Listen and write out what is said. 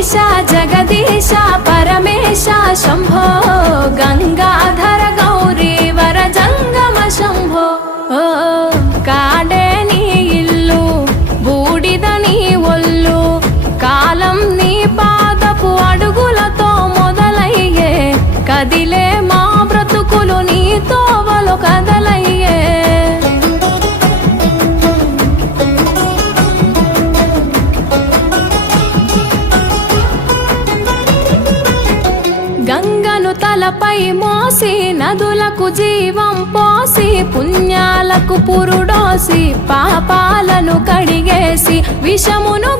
ఈశ జగదీశ పరమేశ శంభో గంగాధర గౌరీ వర జంగమ శంభో కాడే నీ ఇల్లు బూడిద నీ ఒళ్ళు కాలం నీ పాదపు అడుగులతో మొదలయ్యే కదిలే మా బ్రతుకులు నీ తోవలు కదలయ్యే గంగను తలపై మోసి నదులకు జీవం పోసి పుణ్యాలకు పురుడోసి పాపాలను కడిగేసి విషమును